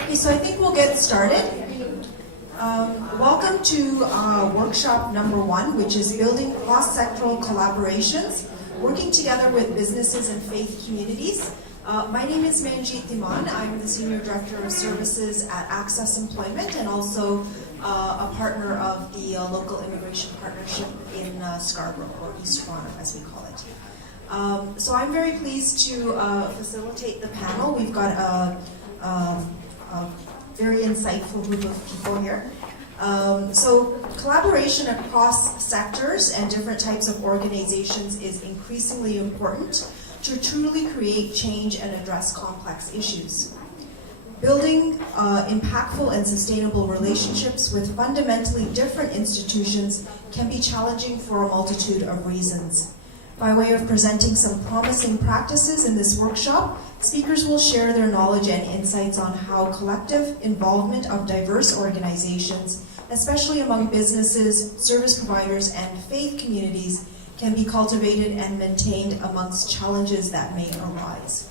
Okay, so I think we'll get started. Welcome to workshop number 1, which is building cross-sectoral collaborations, working together with businesses and faith communities. My name is Manjeet Thiman. I'm the Senior Director of Services at Access Employment and also a partner of the local immigration partnership in Scarborough, or East Toronto as we call it. So I'm very pleased to facilitate the panel. We've got a very insightful group of people here. So collaboration across sectors and different types of organizations is increasingly important to truly create change and address complex issues. Building impactful and sustainable relationships with fundamentally different institutions can be challenging for a multitude of reasons. By way of presenting some promising practices in this workshop, speakers will share their knowledge and insights on how collective involvement of diverse organizations, especially among businesses, service providers, and faith communities, can be cultivated and maintained amongst challenges that may arise.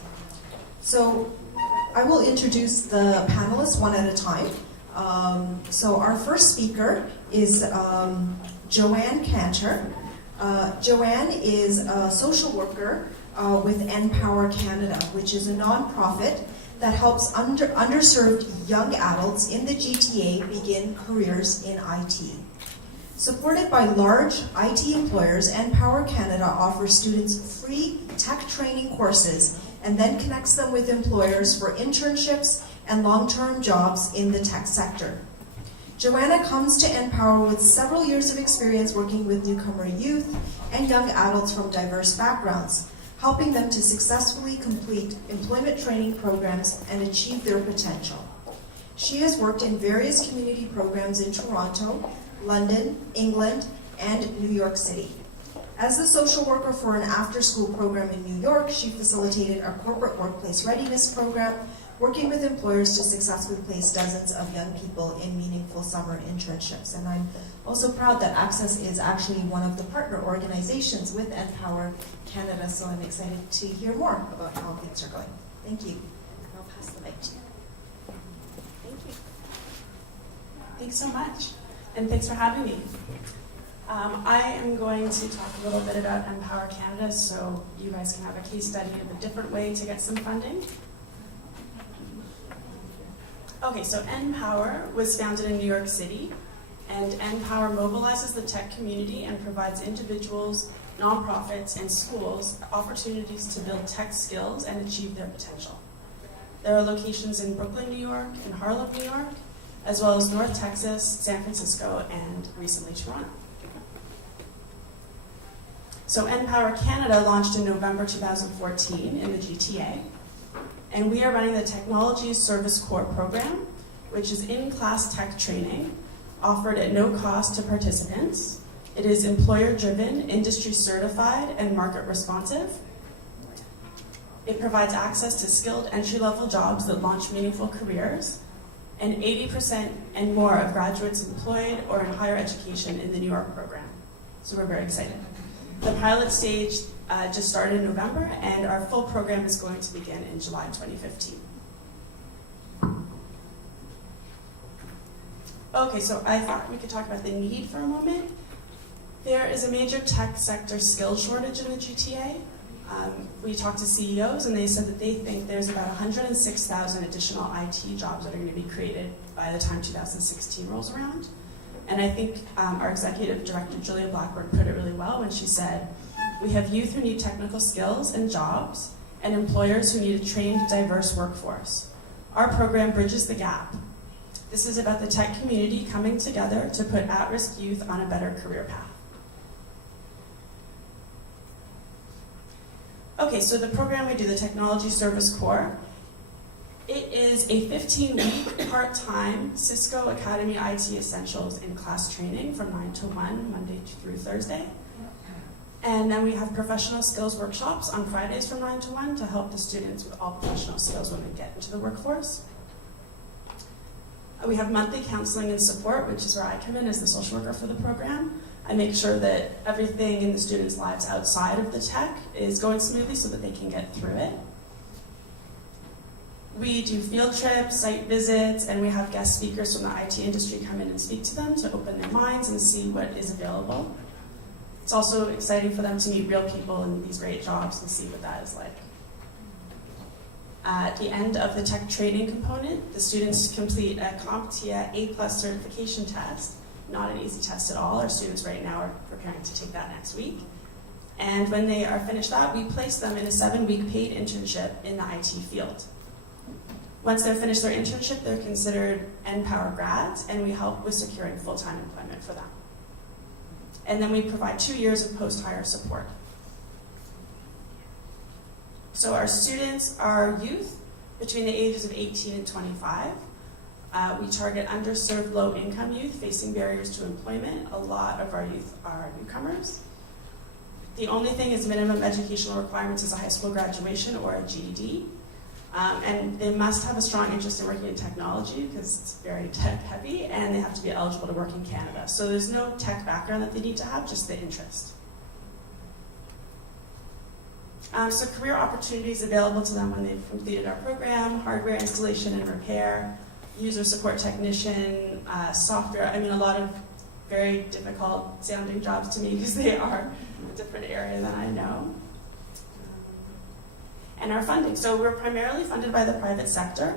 So I will introduce the panelists one at a time. So our first speaker is Joanne Cantor. Joanne is a social worker with NPower Canada, which is a nonprofit that helps underserved young adults in the GTA begin careers in IT. Supported by large IT employers, NPower Canada offers students free tech training courses and then connects them with employers for internships and long-term jobs in the tech sector. Joanna comes to NPower with several years of experience working with newcomer youth and young adults from diverse backgrounds, helping them to successfully complete employment training programs and achieve their potential. She has worked in various community programs in Toronto, London, England, and New York City. As the social worker for an after-school program in New York, she facilitated a corporate workplace readiness program, working with employers to successfully place dozens of young people in meaningful summer internships. And I'm also proud that Access is actually one of the partner organizations with NPower Canada, so I'm excited to hear more about how things are going. Thank you. I'll pass the mic to you. Thank you. Thanks so much, and thanks for having me. I am going to talk a little bit about NPower Canada so you guys can have a case study of a different way to get some funding. Okay, so NPower was founded in New York City, and NPower mobilizes the tech community and provides individuals, nonprofits, and schools opportunities to build tech skills and achieve their potential. There are locations in Brooklyn, New York, and Harlem, New York, as well as North Texas, San Francisco, and recently Toronto. So NPower Canada launched in November 2014 in the GTA. And we are running the Technology Service Corps program, which is in-class tech training offered at no cost to participants. It is employer-driven, industry-certified, and market-responsive. It provides access to skilled entry-level jobs that launch meaningful careers, and 80% and more of graduates employed or in higher education in the New York program. So we're very excited. The pilot stage just started in November, and our full program is going to begin in July 2015. Okay, so I thought we could talk about the need for a moment. There is a major tech sector skill shortage in the GTA. We talked to CEOs, and they said that they think there's about 106,000 additional IT jobs that are going to be created by the time 2016 rolls around. And I think our executive director, Julia Blackburn, put it really well when she said, we have youth who need technical skills and jobs, and employers who need a trained, diverse workforce. Our program bridges the gap. This is about the tech community coming together to put at-risk youth on a better career path. Okay, so the program we do, the Technology Service Corps, it is a 15-week part-time Cisco Academy IT Essentials in-class training from 9 to 1, Monday through Thursday. And then we have professional skills workshops on Fridays from 9 to 1 to help the students with all professional skills when they get into the workforce. We have monthly counseling and support, which is where I come in as the social worker for the program. I make sure that everything in the students' lives outside of the tech is going smoothly so that they can get through it. We do field trips, site visits, and we have guest speakers from the IT industry come in and speak to them to open their minds and see what is available. It's also exciting for them to meet real people in these great jobs and see what that is like. At the end of the tech training component, the students complete a CompTIA A+ certification test. Not an easy test at all. Our students right now are preparing to take that next week. And when they are finished that, we place them in a 7-week paid internship in the IT field. Once they're finished their internship, they're considered NPower grads, and we help with securing full-time employment for them. And then we provide 2 years of post-hire support. So our students are youth between the ages of 18 and 25. We target underserved low-income youth facing barriers to employment. A lot of our youth are newcomers. The only thing is minimum educational requirements is a high school graduation or a GED. And they must have a strong interest in working in technology because it's very tech heavy, and they have to be eligible to work in Canada. So there's no tech background that they need to have, just the interest. So career opportunities available to them when they've completed our program: hardware installation and repair, user support technician, software. I mean, a lot of very difficult sounding jobs to me because they are a different area than I know. And our funding. So we're primarily funded by the private sector.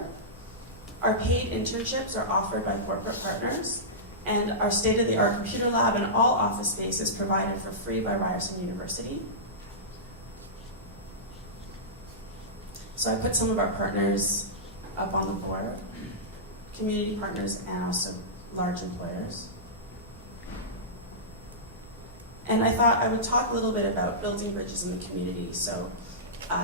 Our paid internships are offered by corporate partners, and our state-of-the-art computer lab and all office space is provided for free by Ryerson University. So I put some of our partners up on the board, community partners and also large employers. And I thought I would talk a little bit about building bridges in the community. So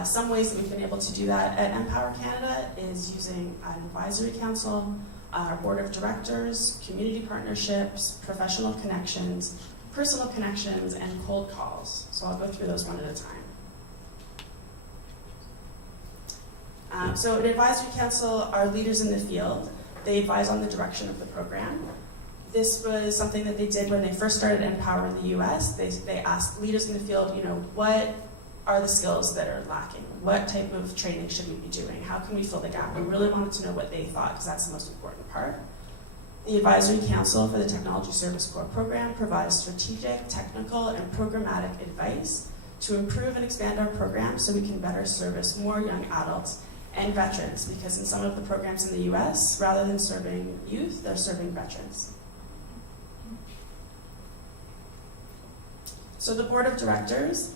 some ways that we've been able to do that at NPower Canada is using an advisory council, our board of directors, community partnerships, professional connections, personal connections, and cold calls. So I'll go through those one at a time. So an advisory council are leaders in the field. They advise on the direction of the program. This was something that they did when they first started NPower in the US. They asked leaders in the field, what are the skills that are lacking? What type of training should we be doing? How can we fill the gap? We really wanted to know what they thought, because that's the most important part. The Advisory Council for the Technology Service Corps program provides strategic, technical, and programmatic advice to improve and expand our program so we can better service more young adults and veterans, because in some of the programs in the US, rather than serving youth, they're serving veterans. So the board of directors,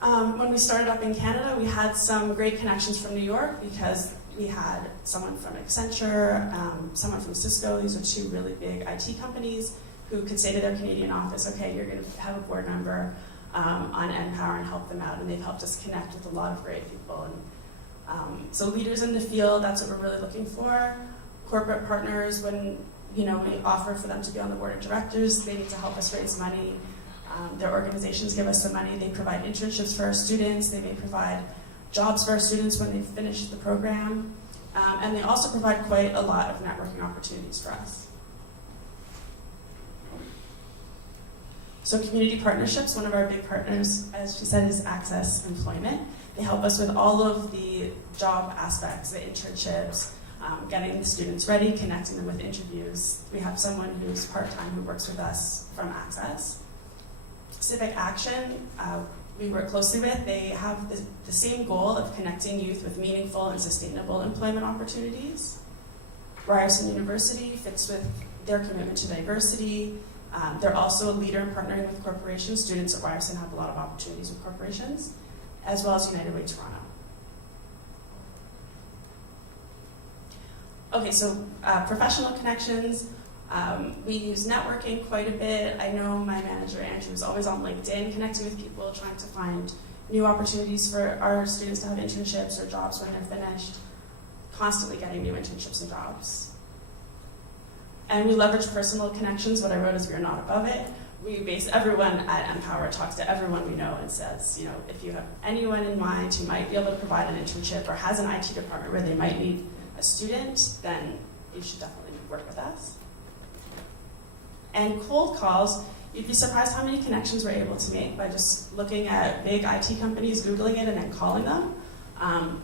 when we started up in Canada, we had some great connections from New York because we had someone from Accenture, someone from Cisco. These are 2 really big IT companies who could say to their Canadian office, okay, you're going to have a board member on NPower and help them out. And they've helped us connect with a lot of great people. And so leaders in the field, that's what we're really looking for. Corporate partners, when we offer for them to be on the board of directors, they need to help us raise money. Their organizations give us some money. They provide internships for our students. They may provide jobs for our students when they've finished the program. And they also provide quite a lot of networking opportunities for us. So community partnerships, one of our big partners, as she said, is Access Employment. They help us with all of the job aspects, the internships, getting the students ready, connecting them with interviews. We have someone who's part-time who works with us from Access. Civic Action, we work closely with. They have the same goal of connecting youth with meaningful and sustainable employment opportunities. Ryerson University fits with their commitment to diversity. They're also a leader in partnering with corporations. Students at Ryerson have a lot of opportunities with corporations, as well as United Way Toronto. Okay, so professional connections. We use networking quite a bit. I know my manager, Andrew, is always on LinkedIn connecting with people, trying to find new opportunities for our students to have internships or jobs when they're finished, constantly getting new internships and jobs. And we leverage personal connections. What I wrote is we are not above it. We base everyone at NPower talks to everyone we know and says, if you have anyone in mind who might be able to provide an internship or has an IT department where they might need a student, then you should definitely work with us. And cold calls, you'd be surprised how many connections we're able to make by just looking at big IT companies, Googling it, and then calling them.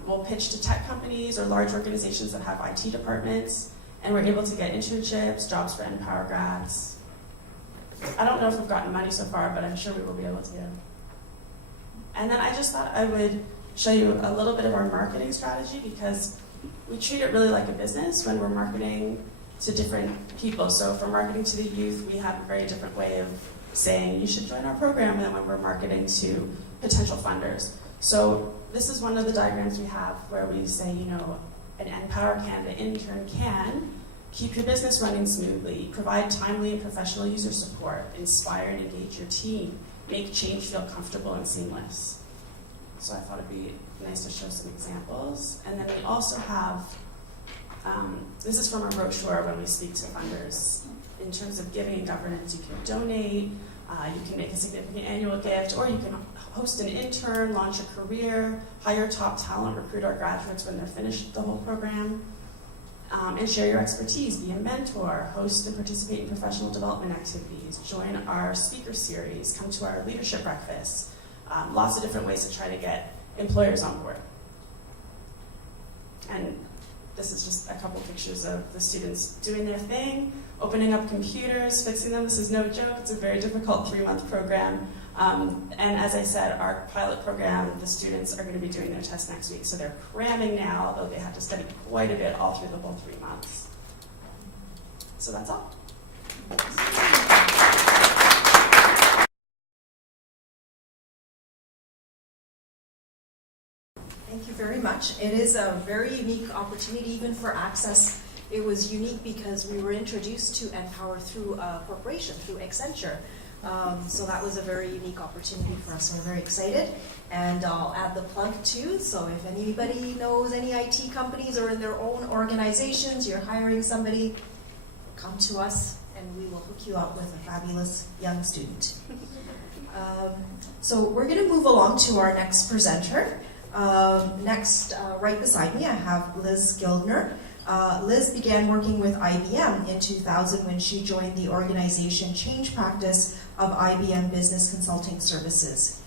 We'll pitch to tech companies or large organizations that have IT departments, and we're able to get internships, jobs for NPower grads. I don't know if we've gotten money so far, but I'm sure we will be able to. And then I just thought I would show you a little bit of our marketing strategy, because we treat it really like a business when we're marketing to different people. So if we're marketing to the youth, we have a very different way of saying you should join our program than when we're marketing to potential funders. So this is one of the diagrams we have where we say, you know, an NPower Canada intern can keep your business running smoothly, provide timely and professional user support, inspire and engage your team, make change feel comfortable and seamless. So I thought it'd be nice to show some examples. And then we also have, this is from our brochure when we speak to funders. In terms of giving and governance, you can donate, you can make a significant annual gift, or you can host an intern, launch a career, hire top talent, recruit our graduates when they're finished the whole program, and share your expertise, be a mentor, host and participate in professional development activities, join our speaker series, come to our leadership breakfast. Lots of different ways to try to get employers on board. And this is just a couple pictures of the students doing their thing, opening up computers, fixing them. This is no joke. It's a very difficult 3-month program. And as I said, our pilot program, the students are going to be doing their test next week. So they're cramming now, although they had to study quite a bit all through the whole 3 months. So that's all. Thank you very much. It is a very unique opportunity, even for Access. It was unique because we were introduced to NPower through a corporation, through Accenture. So that was a very unique opportunity for us. We're very excited. And I'll add the plug too. So if anybody knows any IT companies or in their own organizations, you're hiring somebody, come to us and we will hook you up with a fabulous young student. So we're going to move along to our next presenter. Next, right beside me, I have Liz Gildner. Liz began working with IBM in 2000 when she joined the organization change practice of IBM Business Consulting Services.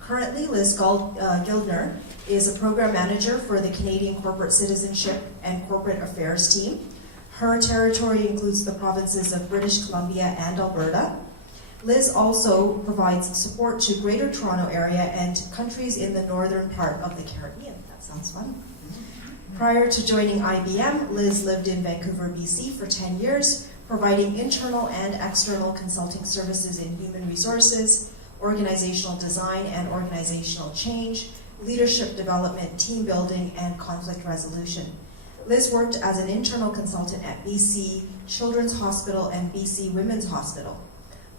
Currently, Liz Gildner is a program manager for the Canadian Corporate Citizenship and Corporate Affairs team. Her territory includes the provinces of British Columbia and Alberta. Liz also provides support to Greater Toronto Area and countries in the northern part of the Caribbean. That sounds fun. Prior to joining IBM, Liz lived in Vancouver, BC for 10 years, providing internal and external consulting services in human resources, organizational design and organizational change, leadership development, team building, and conflict resolution. Liz worked as an internal consultant at BC Children's Hospital and BC Women's Hospital.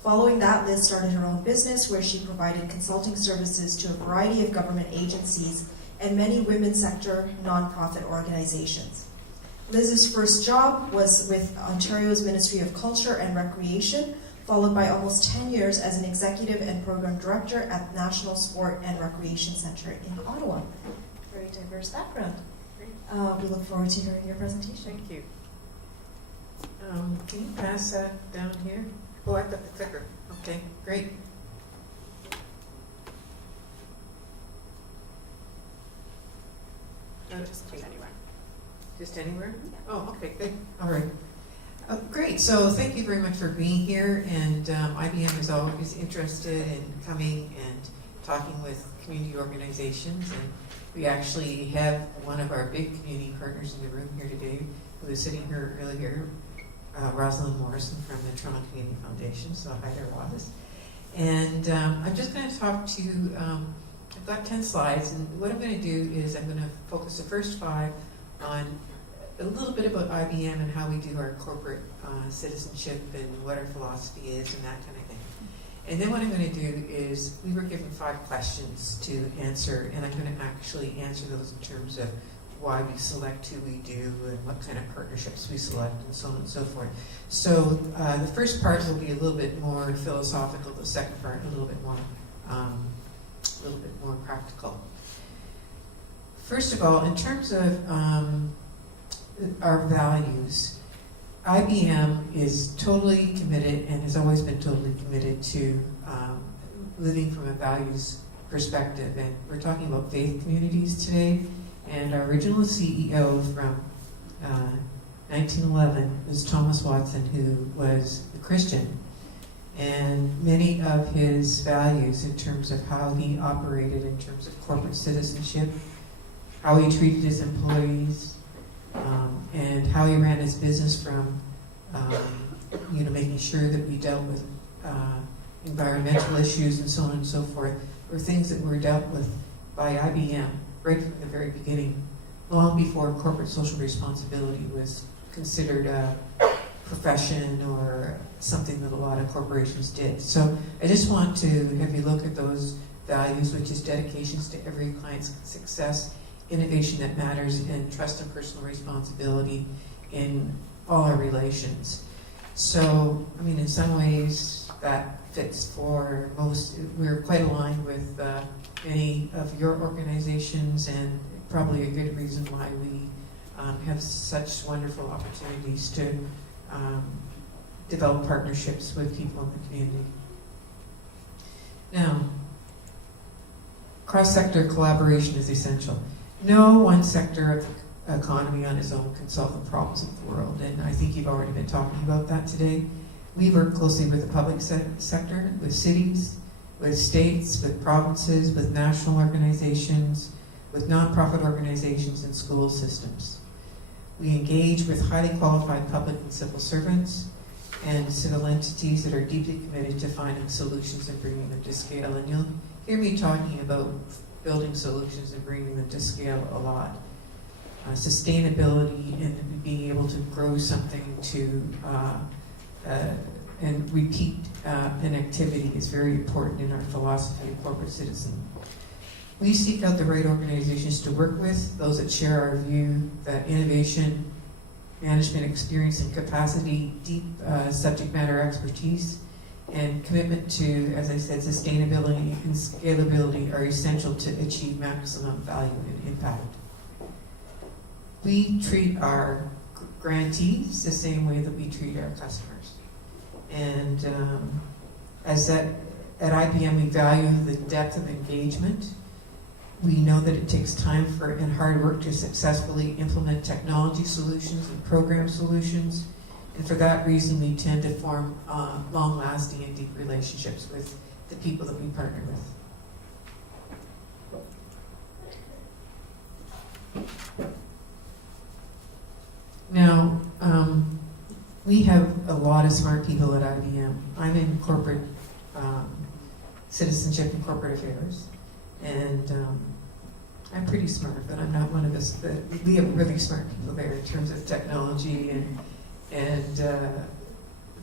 Following that, Liz started her own business where she provided consulting services to a variety of government agencies and many women's sector nonprofit organizations. Liz's first job was with Ontario's Ministry of Culture and Recreation, followed by almost 10 years as an executive and program director at National Sport and Recreation Centre in Ottawa. Very diverse background. We look forward to hearing your presentation. Thank you. Can you pass that down here? Oh, I've got the clicker. Okay, great. Just anywhere. Just anywhere? Yeah. Oh, okay, good. All right. Great. So thank you very much for being here. And IBM is always interested in coming and talking with community organizations. And we actually have one of our big community partners in the room here today, who is sitting here earlier, Rosalind Morrison from the Toronto Community Foundation. So hi there, Roz. And I'm just going to talk to you. I've got 10 slides, and what I'm going to do is I'm going to focus the first 5 on a little bit about IBM and how we do our corporate citizenship and what our philosophy is and that kind of thing. And then what I'm going to do is, we were given 5 questions to answer, and I'm going to actually answer those in terms of why we select who we do and what kind of partnerships we select and so on and so forth. So the first part will be a little bit more philosophical, the second part a little bit more practical. First of all, in terms of our values, IBM is totally committed and has always been totally committed to living from a values perspective. And we're talking about faith communities today. And our original CEO from 1911 was Thomas Watson, who was a Christian. And many of his values in terms of how he operated in terms of corporate citizenship, how he treated his employees, and how he ran his business from making sure that we dealt with environmental issues and so on and so forth, were things that were dealt with by IBM right from the very beginning, long before corporate social responsibility was considered a profession or something that a lot of corporations did. So I just want to have you look at those values, which is dedications to every client's success, innovation that matters, and trust and personal responsibility in all our relations. So, I mean, in some ways that fits for most. We're quite aligned with many of your organizations, and probably a good reason why we have such wonderful opportunities to develop partnerships with people in the community. Now, cross-sector collaboration is essential. No one sector of the economy on its own can solve the problems of the world, and I think you've already been talking about that today. We work closely with the public sector, with cities, with states, with provinces, with national organizations, with nonprofit organizations and school systems. We engage with highly qualified public and civil servants and civil entities that are deeply committed to finding solutions and bringing them to scale. And you'll hear me talking about building solutions and bringing them to scale a lot. Sustainability and being able to grow something to and repeat an activity is very important in our philosophy of corporate citizen. We seek out the right organizations to work with, those that share our view that innovation, management experience and capacity, deep subject matter expertise, and commitment to, as I said, sustainability and scalability are essential to achieve maximum value and impact. We treat our grantees the same way that we treat our customers. And at IBM, we value the depth of engagement. We know that it takes time and hard work to successfully implement technology solutions and program solutions. And for that reason, we tend to form long-lasting and deep relationships with the people that we partner with. Now, we have a lot of smart people at IBM. I'm in corporate citizenship and corporate affairs, and I'm pretty smart, but I'm not one of us. We have really smart people there in terms of technology and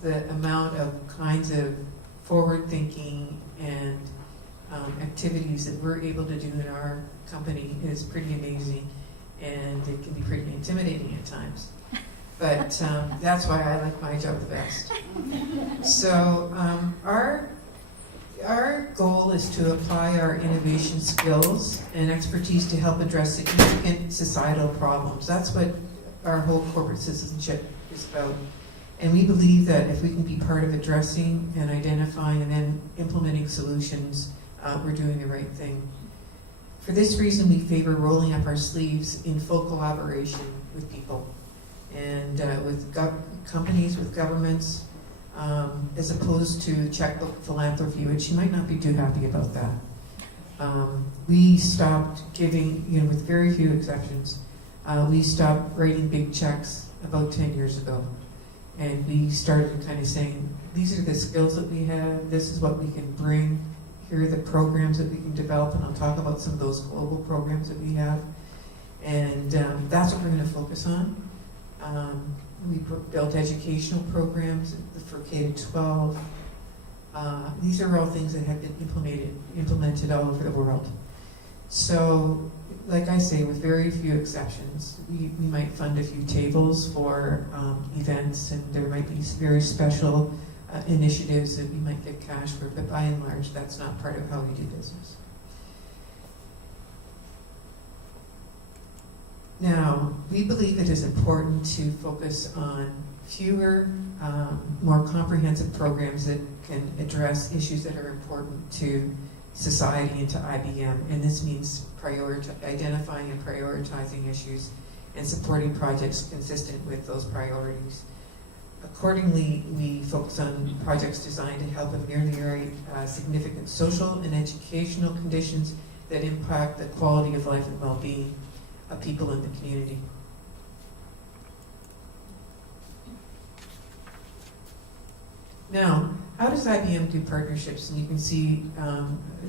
the amount of kinds of forward-thinking and activities that we're able to do in our company is pretty amazing, and it can be pretty intimidating at times. But that's why I like my job the best. So our goal is to apply our innovation skills and expertise to help address significant societal problems. That's what our whole corporate citizenship is about. And we believe that if we can be part of addressing and identifying and then implementing solutions, we're doing the right thing. For this reason, we favor rolling up our sleeves in full collaboration with people and with companies, with governments, as opposed to checkbook philanthropy, which you might not be too happy about that. We stopped giving, with very few exceptions, we stopped writing big checks about 10 years ago. And we started kind of saying, these are the skills that we have, this is what we can bring, here are the programs that we can develop, and I'll talk about some of those global programs that we have. And that's what we're going to focus on. We built educational programs for K-12. These are all things that have been implemented all over the world. So, like I say, with very few exceptions, we might fund a few tables for events, and there might be very special initiatives that we might get cash for, but by and large, that's not part of how we do business. Now, we believe it is important to focus on fewer, more comprehensive programs that can address issues that are important to society into IBM, and this means identifying and prioritizing issues and supporting projects consistent with those priorities. Accordingly, we focus on projects designed to help ameliorate significant social and educational conditions that impact the quality of life and well-being of people in the community. Now, how does IBM do partnerships? And you can see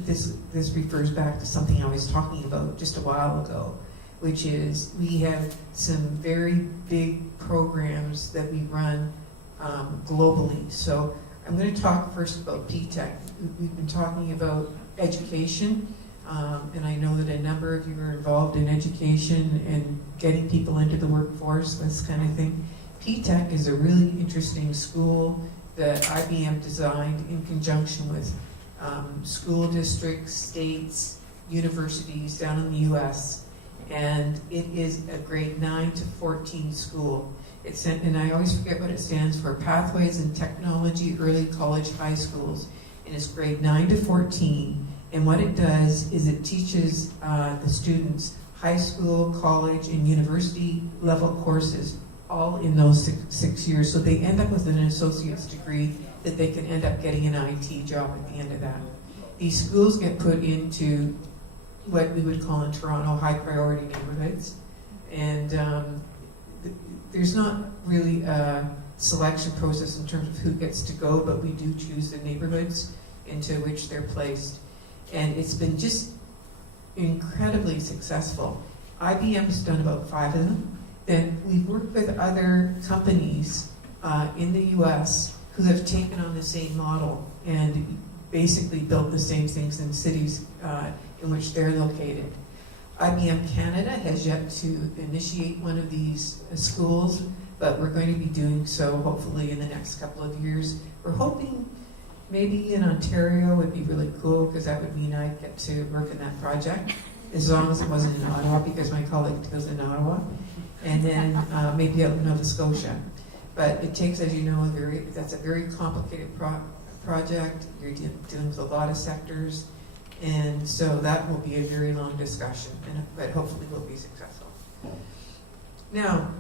this refers back to something I was talking about just a while ago, which is we have some very big programs that we run globally. So I'm going to talk first about PTech. We've been talking about education, and I know that a number of you are involved in education and getting people into the workforce, this kind of thing. PTech is a really interesting school that IBM designed in conjunction with school districts, states, universities down in the US, and it is a grade 9 to 14 school. And I always forget what it stands for, Pathways in Technology Early College High Schools, and it's grade 9 to 14, and what it does is it teaches the students high school, college, and university level courses all in those six years, so they end up with an associate's degree that they can end up getting an IT job at the end of that. These schools get put into what we would call in Toronto high priority neighborhoods, and there's not really a selection process in terms of who gets to go, but we do choose the neighborhoods into which they're placed, and it's been just incredibly successful. IBM has done about 5 of them. Then we've worked with other companies in the US who have taken on the same model and basically built the same things in cities in which they're located. IBM Canada has yet to initiate one of these schools, but we're going to be doing so hopefully in the next couple of years. We're hoping maybe in Ontario would be really cool, because that would mean I'd get to work in that project, as long as it wasn't in Ottawa, because my colleague lives in Ottawa. And then maybe out in Nova Scotia. But it takes, as you know, that's a very complicated project. You're dealing with a lot of sectors, and so that will be a very long discussion, but hopefully we'll be successful. Now,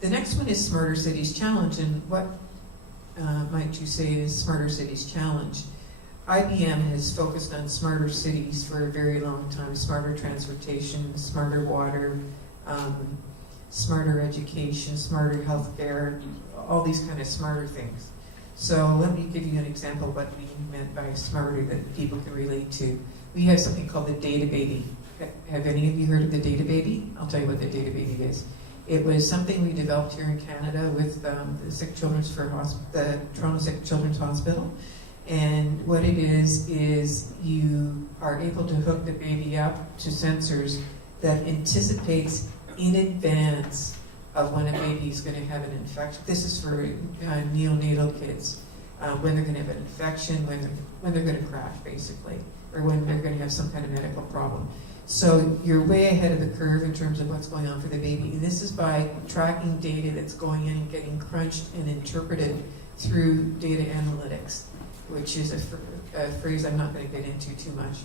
the next one is Smarter Cities Challenge, and what might you say is Smarter Cities Challenge? IBM has focused on smarter cities for a very long time, smarter transportation, smarter water, smarter education, smarter healthcare, all these kind of smarter things. So let me give you an example of what we meant by smarter that people can relate to. We have something called the Data Baby. Have any of you heard of the Data Baby? I'll tell you what the Data Baby is. It was something we developed here in Canada with the the Toronto Sick Children's Hospital. And what it is you are able to hook the baby up to sensors that anticipates in advance of when a baby is going to have an infection. This is for neonatal kids, when they're going to have an infection, when they're going to crash, basically, or when they're going to have some kind of medical problem. So you're way ahead of the curve in terms of what's going on for the baby. And this is by tracking data that's going in and getting crunched and interpreted through data analytics, which is a phrase I'm not going to get into too much.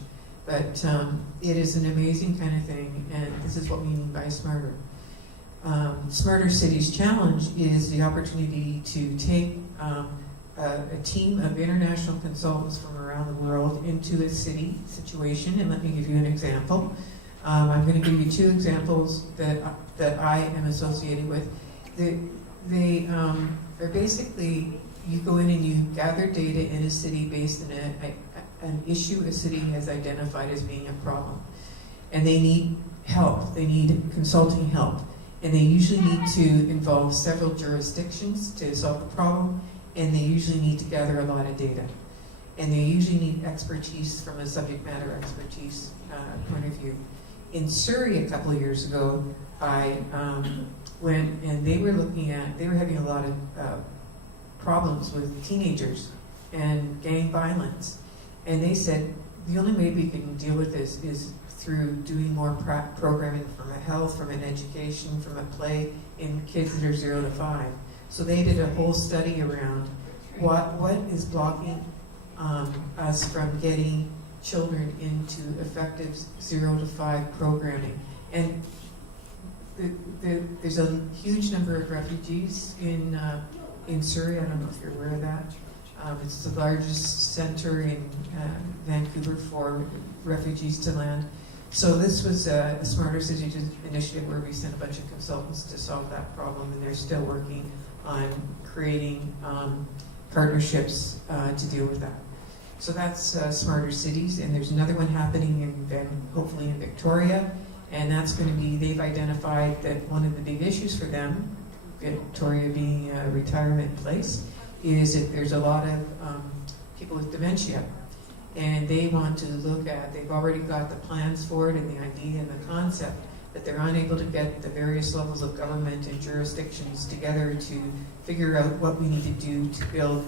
But it is an amazing kind of thing, and this is what we mean by smarter. Smarter Cities Challenge is the opportunity to take a team of international consultants from around the world into a city situation, and let me give you an example. I'm going to give you 2 examples that I am associated with. They are basically, you go in and you gather data in a city based on an issue a city has identified as being a problem. And they need help, they need consulting help. And they usually need to involve several jurisdictions to solve the problem, and they usually need to gather a lot of data. And they usually need expertise from a subject matter expertise point of view. In Surrey a couple of years ago, I went and they were having a lot of problems with teenagers and gang violence. And they said, the only way we can deal with this is through doing more programming from a health, from an education, from a play in kids that are 0 to 5. So they did a whole study around what is blocking us from getting children into effective 0 to 5 programming. And there's a huge number of refugees in Surrey. I don't know if you're aware of that. It's the largest center in Vancouver for refugees to land. So this was a Smarter Cities initiative where we sent a bunch of consultants to solve that problem, and they're still working on creating partnerships to deal with that. So that's Smarter Cities, and there's another one happening hopefully in Victoria, and that's going to be, they've identified that one of the big issues for them, Victoria being a retirement place, is that there's a lot of people with dementia, and they want to look at, they've already got the plans for it and the idea and the concept, but they're unable to get the various levels of government and jurisdictions together to figure out what we need to do to build.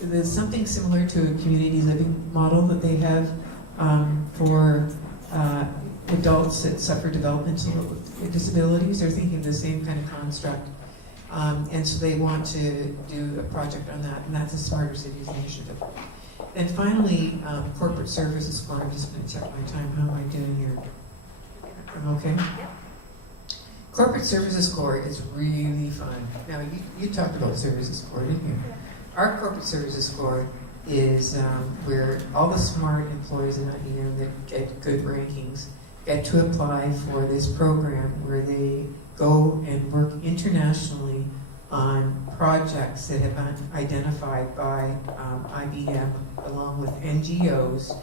There's something similar to a community living model that they have for adults that suffer developmental disabilities. They're thinking the same kind of construct. And so they want to do a project on that, and that's a Smarter Cities initiative. And finally, corporate services corps. I'm just going to check my time. How am I doing here? I'm okay? Corporate services corps is really fun. Now, you talked about services corps, didn't you? Our corporate services corps is where all the smart employees in IBM that get good rankings get to apply for this program where they go and work internationally on projects that have been identified by IBM along with NGOs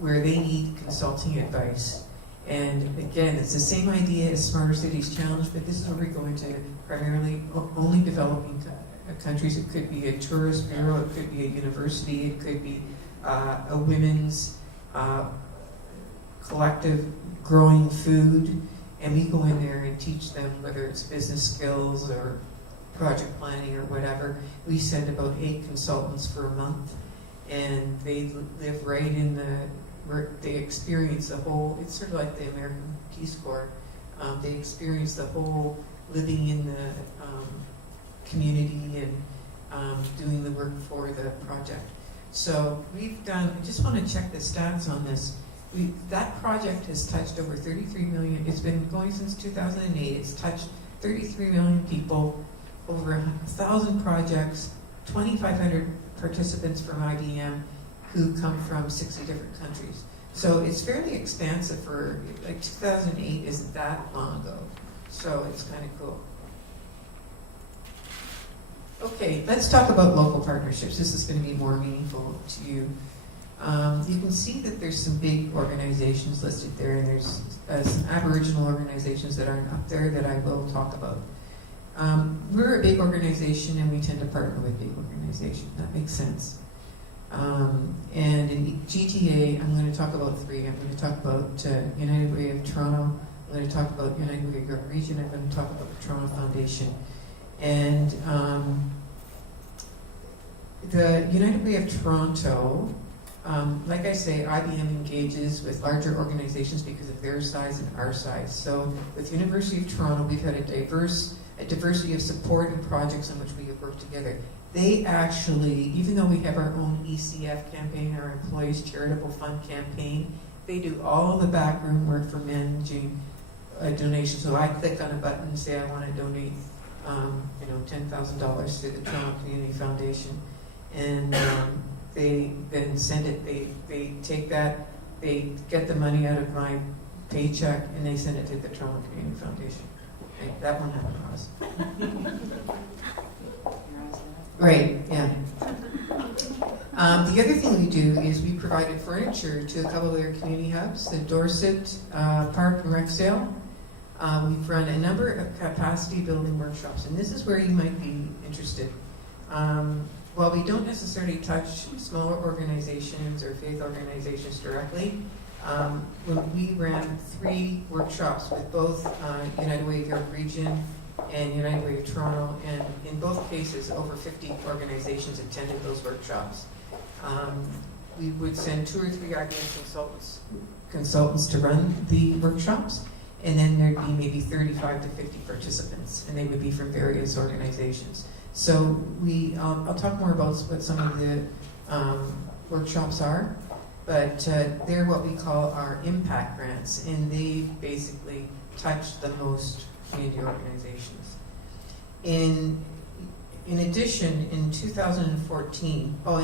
where they need consulting advice. And again, it's the same idea as Smarter Cities Challenge, but this is where we're going to primarily only developing countries. It could be a tourist bureau, it could be a university, it could be a women's collective growing food, and we go in there and teach them whether it's business skills or project planning or whatever. We send about 8 consultants for a month, and they live right in they experience the whole, it's sort of like the American Peace Corps. They experience the whole living in the community and doing the work for the project. So we've done, I just want to check the stats on this. That project has touched over 33 million. It's been going since 2008. It's touched 33 million people, over 1,000 projects, 2,500 participants from IBM who come from 60 different countries. So it's fairly expansive for, like 2008 isn't that long ago. So it's kind of cool. Okay, let's talk about local partnerships. This is going to be more meaningful to you. You can see that there's some big organizations listed there, and there's some Aboriginal organizations that aren't up there that I will talk about. We're a big organization, and we tend to partner with big organizations. That makes sense. And in GTA, I'm going to talk about 3. I'm going to talk about United Way of Toronto. I'm going to talk about United Way of Region. I'm going to talk about the Toronto Foundation. And the United Way of Toronto, like I say, IBM engages with larger organizations because of their size and our size. So with University of Toronto, we've had a diversity of support and projects in which we have worked together. They actually, even though we have our own ECF campaign, our Employees Charitable Fund campaign, they do all the backroom work for managing donations. So I click on a button and say I want to donate $10,000 to the Toronto Community Foundation, and they then send it, they take that, they get the money out of my paycheck, and they send it to the Toronto Community Foundation. Okay, that one happened to us. Right, yeah. The other thing we do is we provided furniture to a couple of their community hubs, the Dorset Park and Rec Sale. We've run a number of capacity building workshops, and this is where you might be interested. While we don't necessarily touch smaller organizations or faith organizations directly, when we ran 3 workshops with both United Way of York Region and United Way of Toronto, and in both cases, over 50 organizations attended those workshops. We would send 2 or 3 IBM consultants to run the workshops, and then there'd be maybe 35 to 50 participants, and they would be from various organizations. So I'll talk more about what some of the workshops are. but they're what we call our impact grants, and they basically touch the most community organizations. In addition, in 2014, for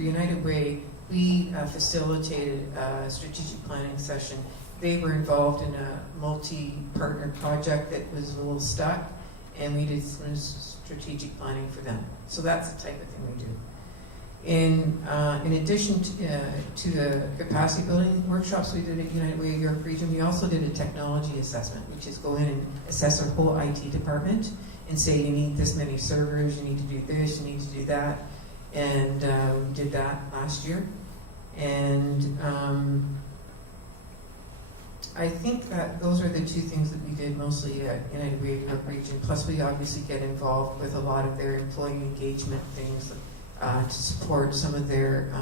United Way, we facilitated a strategic planning session. They were involved in a multi-partner project that was a little stuck, and we did some strategic planning for them. So that's the type of thing we do. In addition to the capacity building workshops we did at United Way York Region, we also did a technology assessment, which is go in and assess our whole IT department and say you need this many servers, you need to do this, you need to do that. And we did that last year. And I think that those are the two things that we did mostly at United Way York Region. Plus we obviously get involved with a lot of their employee engagement things to support some of their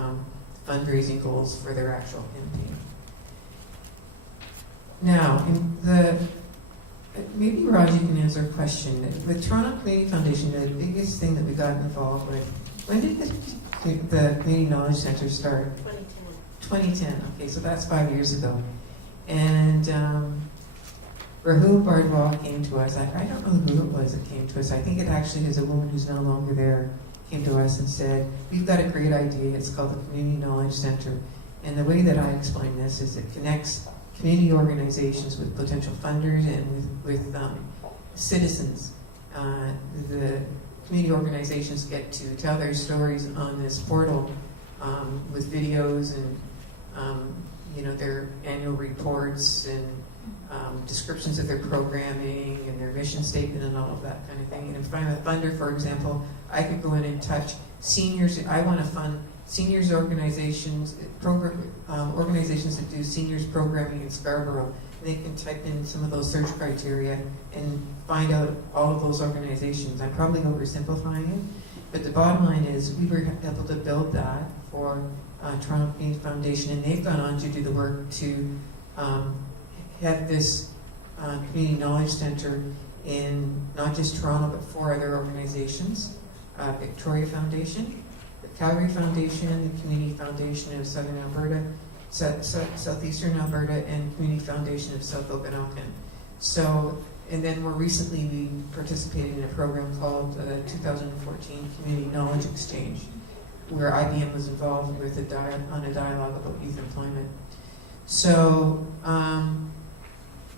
fundraising goals for their actual campaign. Now, maybe Raj, you can answer a question. With Toronto Community Foundation, the biggest thing that we got involved with, when did the Community Knowledge Center start? 2010. Okay, so that's 5 years ago. And Rahul Bardwal came to us. I don't know who it was that came to us. I think it actually is a woman who's no longer there, came to us and said, we've got a great idea. It's called the Community Knowledge Center. And the way that I explain this is it connects community organizations with potential funders and with citizens. The community organizations get to tell their stories on this portal with videos and their annual reports and descriptions of their programming and their mission statement and all of that kind of thing. And if I'm a funder, for example, I could go in and touch seniors. I want to fund seniors organizations, organizations that do seniors programming in Scarborough. And they can type in some of those search criteria and find out all of those organizations. I'm probably oversimplifying it, but the bottom line is we were able to build that for Toronto Community Foundation, and they've gone on to do the work to have this Community Knowledge Center in not just Toronto, but 4 other organizations: Victoria Foundation, the Calgary Foundation, the Community Foundation of Southern Alberta, Southeastern Alberta, and Community Foundation of South Okanagan. So, and then more recently, we participated in a program called 2014 Community Knowledge Exchange, where IBM was involved with on a dialogue about youth employment. So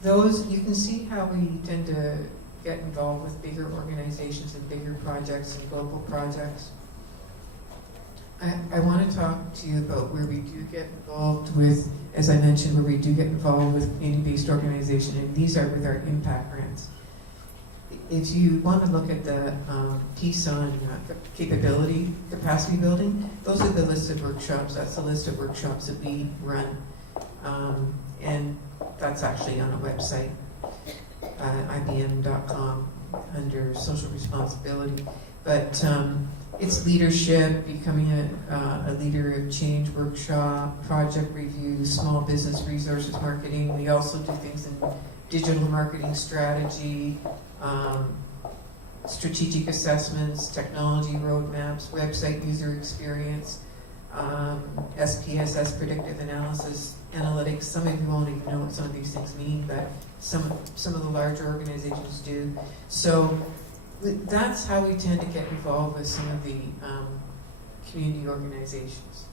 those, you can see how we tend to get involved with bigger organizations and bigger projects and global projects. I want to talk to you about where we do get involved with, as I mentioned, where we do get involved with community-based organization, and these are with our impact grants. If you want to look at the piece on capability, capacity building, those are the list of workshops. That's the list of workshops that we run. And that's actually on a website, ibm.com, under social responsibility. But it's leadership, becoming a leader of change workshop, project review, small business resources marketing. We also do things in digital marketing strategy, strategic assessments, technology roadmaps, website user experience, SPSS, predictive analysis, analytics. Some of you won't even know what some of these things mean, but some of the larger organizations do. So that's how we tend to get involved with some of the community organizations.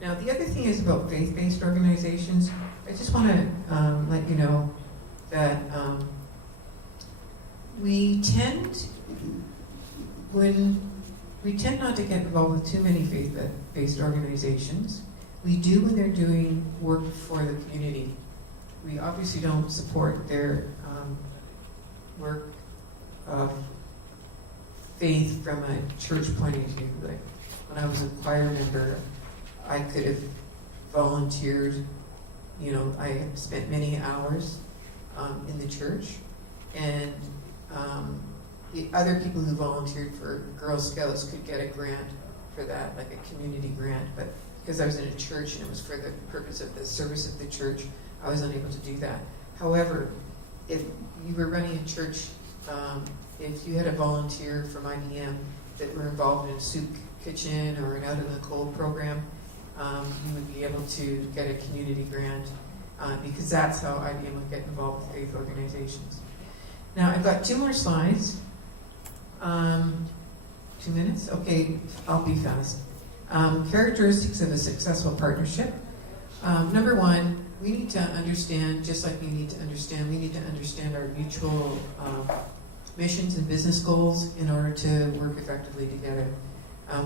Now, the other thing is about faith-based organizations. I just want to let you know that we tend not to get involved with too many faith-based organizations. We do when they're doing work for the community. We obviously don't support their work of faith from a church point of view. Like when I was a choir member, I could have volunteered. I spent many hours in the church, and the other people who volunteered for Girl Scouts could get a grant for that, like a community grant. But because I was in a church and it was for the purpose of the service of the church, I was unable to do that. However, if you were running a church, if you had a volunteer from IBM that were involved in a soup kitchen or an out in the cold program, you would be able to get a community grant because that's how IBM would get involved with faith organizations. Now I've got 2 more slides. 2 minutes? Okay, I'll be fast. Characteristics of a successful partnership. Number 1, we need to understand, just like we need to understand our mutual missions and business goals in order to work effectively together.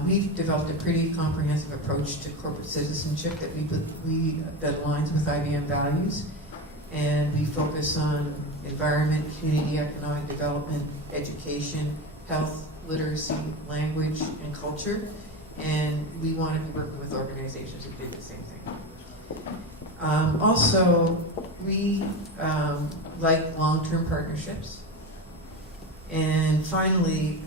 We've developed a pretty comprehensive approach to corporate citizenship that aligns with IBM values, and we focus on environment, community, economic development, education, health, literacy, language, and culture, and we want to be working with organizations who do the same thing. Also, we like long-term partnerships. And finally,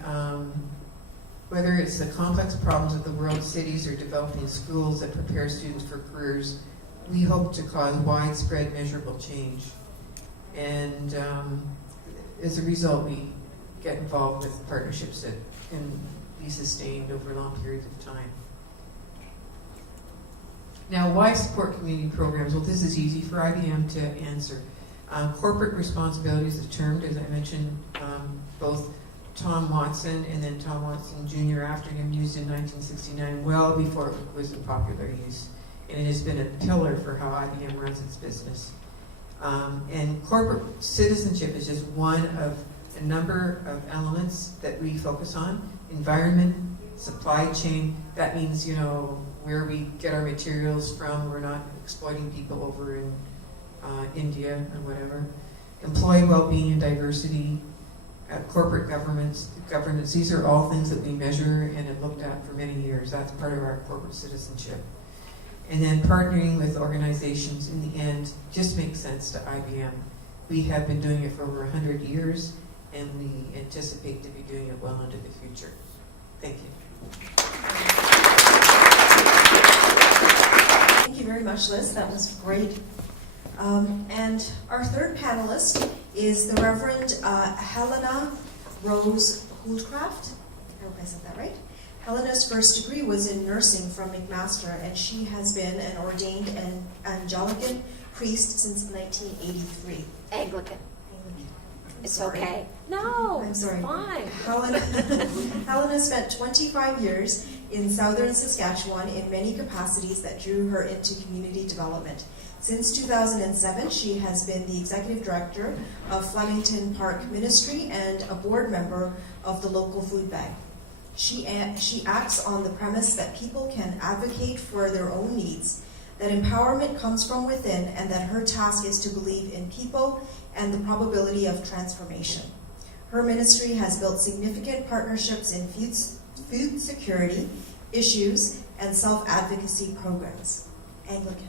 whether it's the complex problems of the world's cities or developing schools that prepare students for careers, we hope to cause widespread measurable change. And as a result, we get involved with partnerships that can be sustained over long periods of time. Now, why support community programs? Well, this is easy for IBM to answer. Corporate responsibilities are termed, as I mentioned, both Tom Watson and then Tom Watson Jr. after him used in 1969, well before it was in popular use. And it has been a pillar for how IBM runs its business. And corporate citizenship is just one of a number of elements that we focus on. Environment, supply chain, that means, you know, where we get our materials from. We're not exploiting people over in India or whatever. Employee well-being and diversity, corporate governance, these are all things that we measure and have looked at for many years. That's part of our corporate citizenship. And then partnering with organizations in the end just makes sense to IBM. We have been doing it for over 100 years, and we anticipate to be doing it well into the future. Thank you. Thank you very much, Liz. That was great. And our third panelist is the Reverend Helena Rose Holdcraft. I hope I said that right. Helena's first degree was in nursing from McMaster, and she has been an ordained Anglican priest since 1983. Anglican. I'm It's sorry. okay. No, I'm sorry. it's fine. Helena spent 25 years in southern Saskatchewan in many capacities that drew her into community development. Since 2007, she has been the executive director of Flemington Park Ministry and a board member of the local food bank. She acts on the premise that people can advocate for their own needs, that empowerment comes from within, and that her task is to believe in people and the probability of transformation. Her ministry has built significant partnerships in food security issues and self-advocacy programs. Anglican.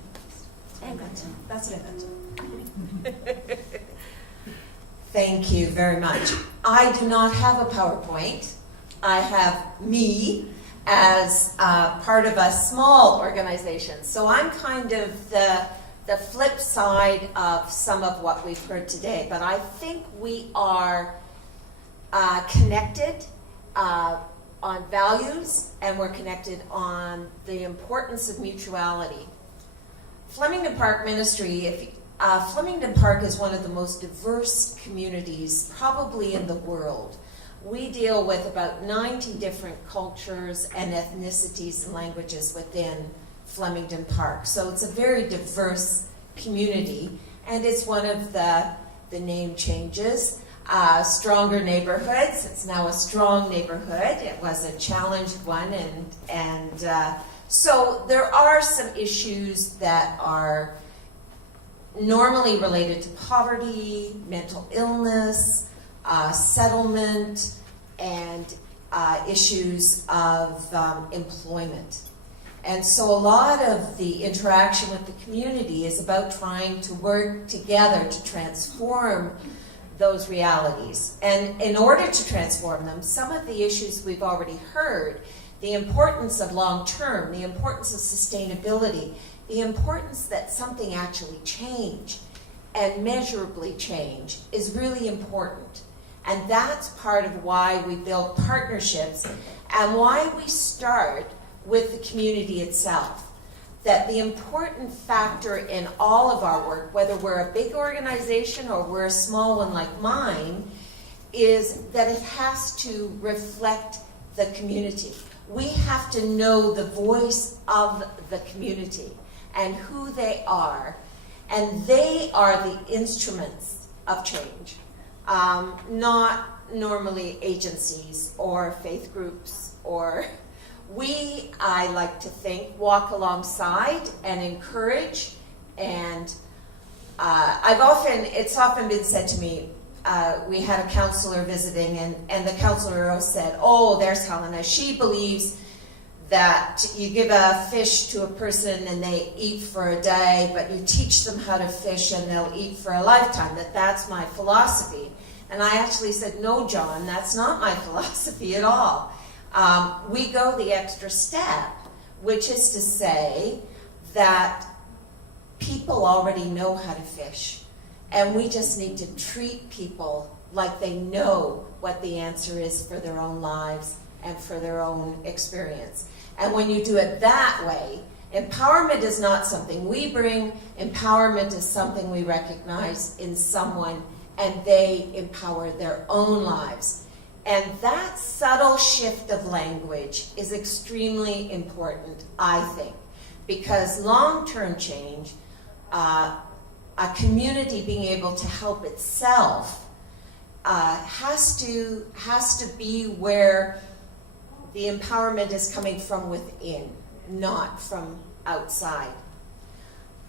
Anglican. That's what I meant. Thank you very much. I do not have a PowerPoint. I have me as part of a small organization. So I'm kind of the flip side of some of what we've heard today. But I think we are connected on values, and we're connected on the importance of mutuality. Flemington Park Ministry, Flemington Park is one of the most diverse communities probably in the world. We deal with about 90 different cultures and ethnicities and languages within Flemington Park. So it's a very diverse community, and it's one of the name changes. Stronger neighborhoods. It's now a strong neighborhood. It was a challenged one, and so there are some issues that are normally related to poverty, mental illness, settlement, and issues of employment. And so a lot of the interaction with the community is about trying to work together to transform those realities. And in order to transform them, some of the issues we've already heard, the importance of long-term, the importance of sustainability, the importance that something actually change and measurably change is really important. And that's part of why we build partnerships and why we start with the community itself. That the important factor in all of our work, whether we're a big organization or we're a small one like mine, is that it has to reflect the community. We have to know the voice of the community and who they are. And they are the instruments of change, not normally agencies or faith groups or we, I like to think, walk alongside and encourage. And it's often been said to me, we had a counselor visiting, and the counselor said, "Oh, there's Helena. She believes that you give a fish to a person and they eat for a day, but you teach them how to fish and they'll eat for a lifetime. That's my philosophy." And I actually said, "No, John, that's not my philosophy at all. We go the extra step, which is to say that people already know how to fish, and we just need to treat people like they know what the answer is for their own lives and for their own experience." And when you do it that way, empowerment is not something we bring, empowerment is something we recognize in someone, and they empower their own lives. And that subtle shift of language is extremely important, I think, because long-term change, a community being able to help itself has to be where the empowerment is coming from within, not from outside.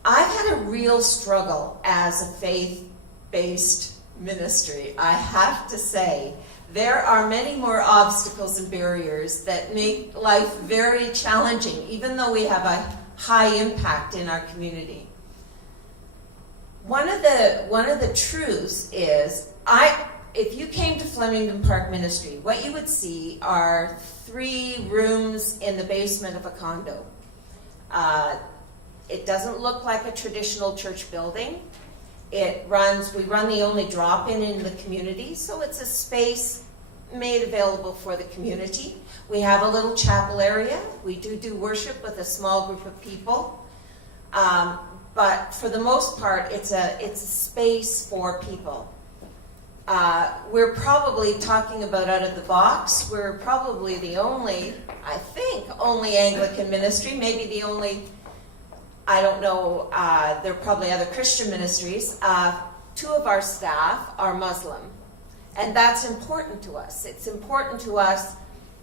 I've had a real struggle as a faith-based ministry, I have to say. There are many more obstacles and barriers that make life very challenging, even though we have a high impact in our community. One of the truths is, if you came to Flemington Park Ministry, what you would see are 3 rooms in the basement of a condo. It doesn't look like a traditional church building. We run the only drop-in in the community, so it's a space made available for the community. We have a little chapel area. We do worship with a small group of people. But for the most part, it's a space for people. We're probably talking about out of the box. We're probably the only Anglican ministry, maybe the only, I don't know, there are probably other Christian ministries. 2 of our staff are Muslim, and that's important to us. It's important to us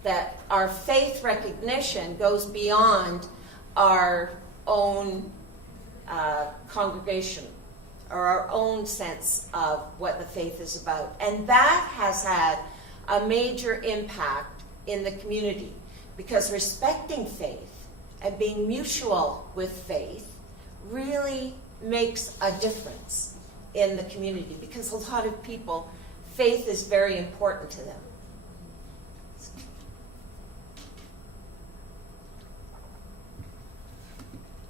that our faith recognition goes beyond our own congregation or our own sense of what the faith is about. And that has had a major impact in the community, because respecting faith and being mutual with faith really makes a difference in the community, because a lot of people, faith is very important to them.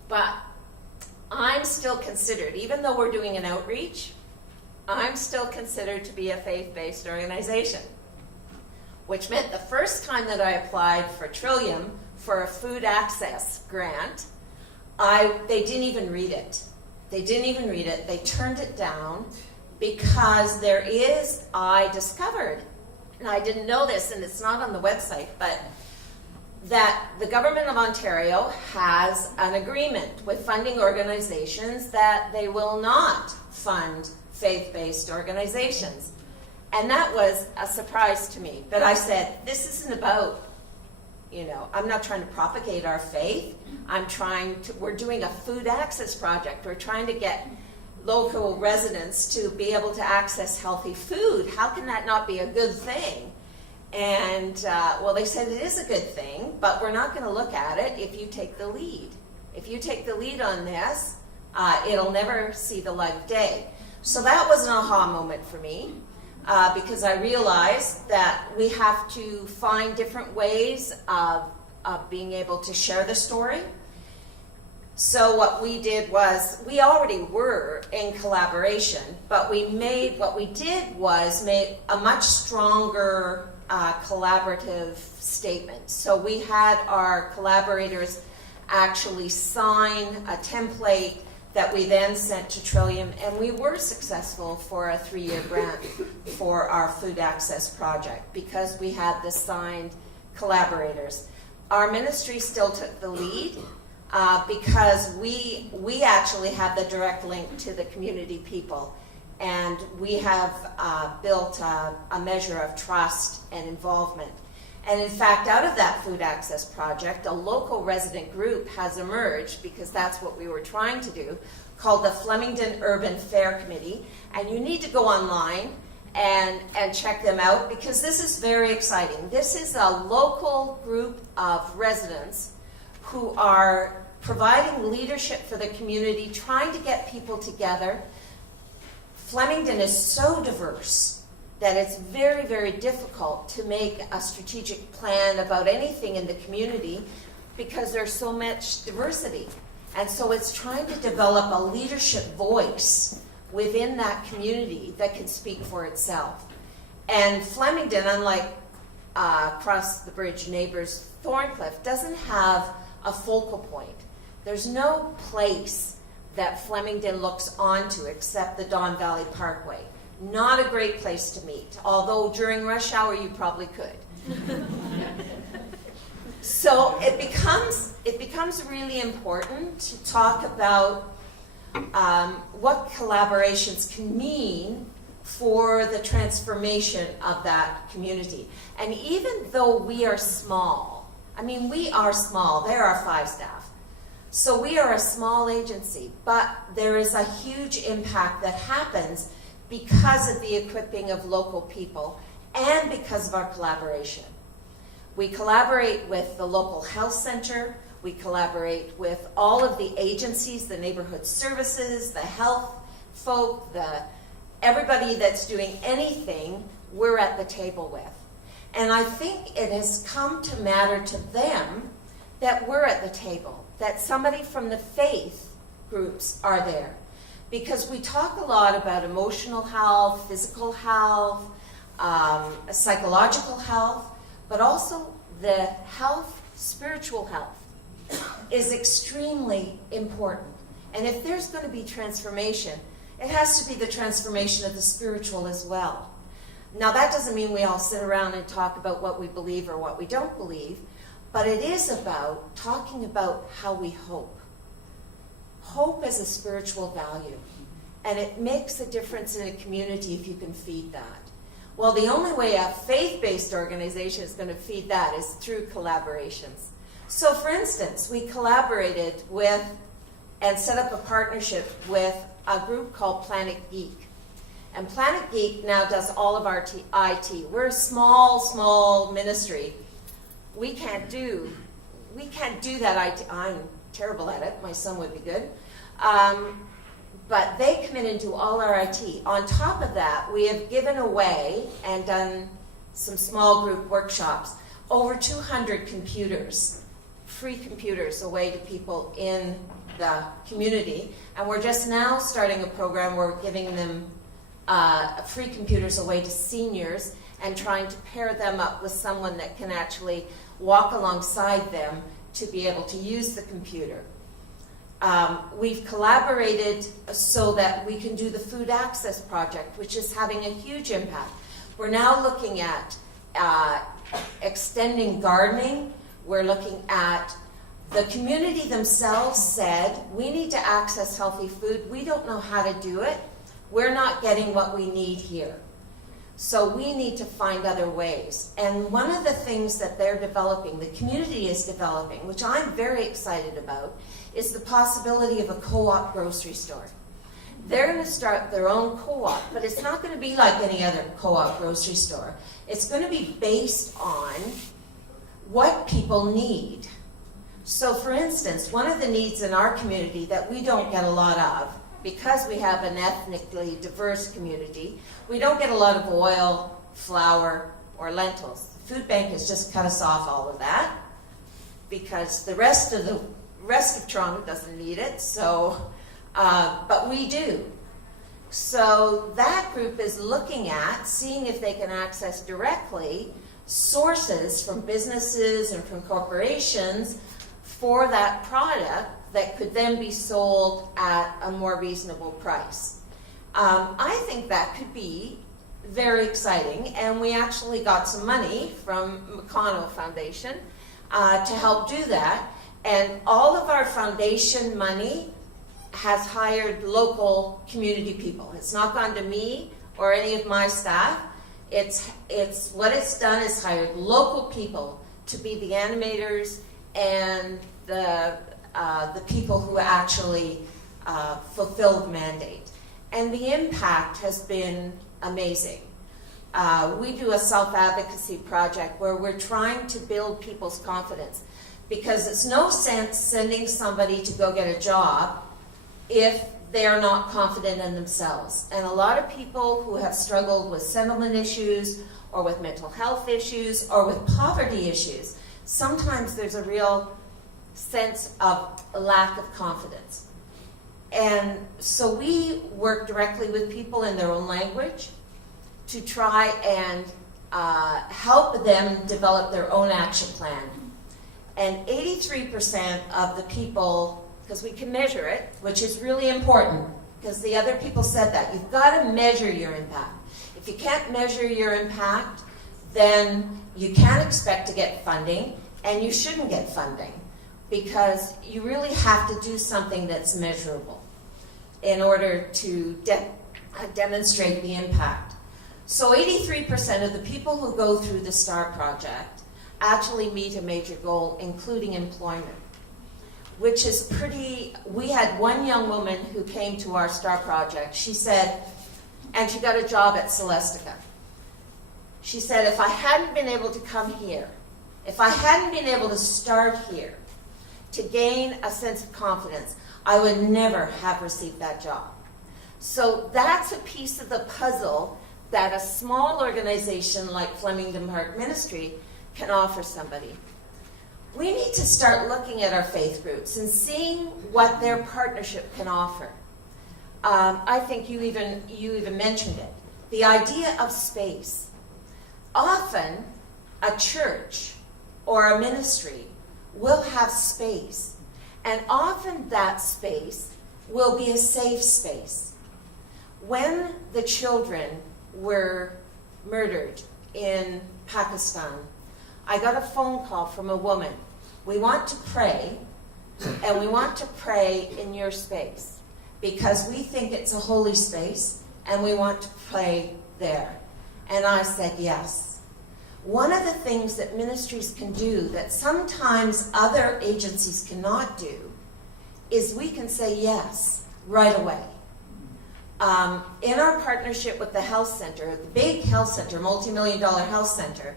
But I'm still considered, even though we're doing an outreach, I'm still considered to be a faith-based organization, which meant the first time that I applied for Trillium for a food access grant, they didn't even read it. They turned it down because I discovered, and I didn't know this, and it's not on the website, but that the government of Ontario has an agreement with funding organizations that they will not fund faith-based organizations. And that was a surprise to me. But I said, this isn't about, I'm not trying to propagate our faith. We're doing a food access project. We're trying to get local residents to be able to access healthy food. How can that not be a good thing? And, they said it is a good thing, but we're not going to look at it if you take the lead. If you take the lead on this, it'll never see the light of day. So that was an aha moment for me, because I realized that we have to find different ways of being able to share the story. So what we did was, we already were in collaboration, but what we did was make a much stronger collaborative statement. So we had our collaborators actually sign a template that we then sent to Trillium, and we were successful for a 3-year grant for our food access project because we had the signed collaborators. Our ministry still took the lead because we actually have the direct link to the community people, and we have built a measure of trust and involvement. And in fact, out of that food access project, a local resident group has emerged, because that's what we were trying to do, called the Flemington Urban Fair Committee. And you need to go online and check them out, because this is very exciting. This is a local group of residents who are providing leadership for the community, trying to get people together. Flemington is so diverse that it's very, very difficult to make a strategic plan about anything in the community because there's so much diversity. And so it's trying to develop a leadership voice within that community that can speak for itself. And Flemington, unlike across the bridge neighbors Thorncliffe, doesn't have a focal point. There's no place that Flemington looks onto except the Don Valley Parkway. Not a great place to meet, although during rush hour you probably could. So it becomes really important to talk about what collaborations can mean for the transformation of that community. And even though we are small, I mean, we are small, there are 5 staff. So we are a small agency, but there is a huge impact that happens because of the equipping of local people and because of our collaboration. We collaborate with the local health center, we collaborate with all of the agencies, the neighborhood services, the health folk, everybody that's doing anything, we're at the table with. And I think it has come to matter to them that we're at the table, that somebody from the faith groups are there. Because we talk a lot about emotional health, physical health, psychological health, but also the health, spiritual health is extremely important. And if there's going to be transformation, it has to be the transformation of the spiritual as well. Now, that doesn't mean we all sit around and talk about what we believe or what we don't believe, but it is about talking about how we hope. Hope is a spiritual value, and it makes a difference in a community if you can feed that. Well, the only way a faith-based organization is going to feed that is through collaborations. So, for instance, we collaborated with and set up a partnership with a group called Planet Geek. And Planet Geek now does all of our IT. We're a small ministry. We can't do that IT. I'm terrible at it. My son would be good. But they come in and do all our IT. On top of that, we have given away and done some small group workshops, over 200 computers, free computers away to people in the community. And we're just now starting a program where we're giving them free computers away to seniors and trying to pair them up with someone that can actually walk alongside them to be able to use the computer. We've collaborated so that we can do the food access project, which is having a huge impact. We're now looking at extending gardening. We're looking at the community themselves said, we need to access healthy food. We don't know how to do it. We're not getting what we need here. So we need to find other ways. And one of the things that they're developing, the community is developing, which I'm very excited about, is the possibility of a co-op grocery store. They're going to start their own co-op, but it's not going to be like any other co-op grocery store. It's going to be based on what people need. So for instance, one of the needs in our community that we don't get a lot of, because we have an ethnically diverse community, we don't get a lot of oil, flour, or lentils. The food bank has just cut us off all of that because the rest of the rest of Toronto doesn't need it, so, but we do. So that group is looking at, seeing if they can access directly sources from businesses and from corporations for that product that could then be sold at a more reasonable price. I think that could be very exciting, and we actually got some money from McConnell Foundation to help do that. And all of our foundation money has hired local community people. It's not gone to me or any of my staff. It's what it's done is hired local people to be the animators and the people who actually fulfill the mandate. And the impact has been amazing. We do a self-advocacy project where we're trying to build people's confidence, because it's no sense sending somebody to go get a job if they're not confident in themselves. And a lot of people who have struggled with settlement issues or with mental health issues or with poverty issues, sometimes there's a real sense of a lack of confidence. And so we work directly with people in their own language to try and help them develop their own action plan. And 83% of the people, because we can measure it, which is really important, because the other people said that. You've got to measure your impact. If you can't measure your impact, then you can't expect to get funding, and you shouldn't get funding, because you really have to do something that's measurable in order to demonstrate the impact. So 83% of the people who go through the STAR project actually meet a major goal, including employment, which is pretty. We had one young woman who came to our STAR project. She said, and she got a job at Celestica. She said, if I hadn't been able to come here, if I hadn't been able to start here to gain a sense of confidence, I would never have received that job. So that's a piece of the puzzle that a small organization like Flemington Park Ministry can offer somebody. We need to start looking at our faith groups and seeing what their partnership can offer. I think you even mentioned it. The idea of space. Often, a church or a ministry will have space, and often that space will be a safe space. When the children were murdered in Pakistan, I got a phone call from a woman. We want to pray, and we want to pray in your space because we think it's a holy space, and we want to pray there. And I said yes. One of the things that ministries can do that sometimes other agencies cannot do is we can say yes right away. In our partnership with the health center, the big health center, multi-million-dollar health center,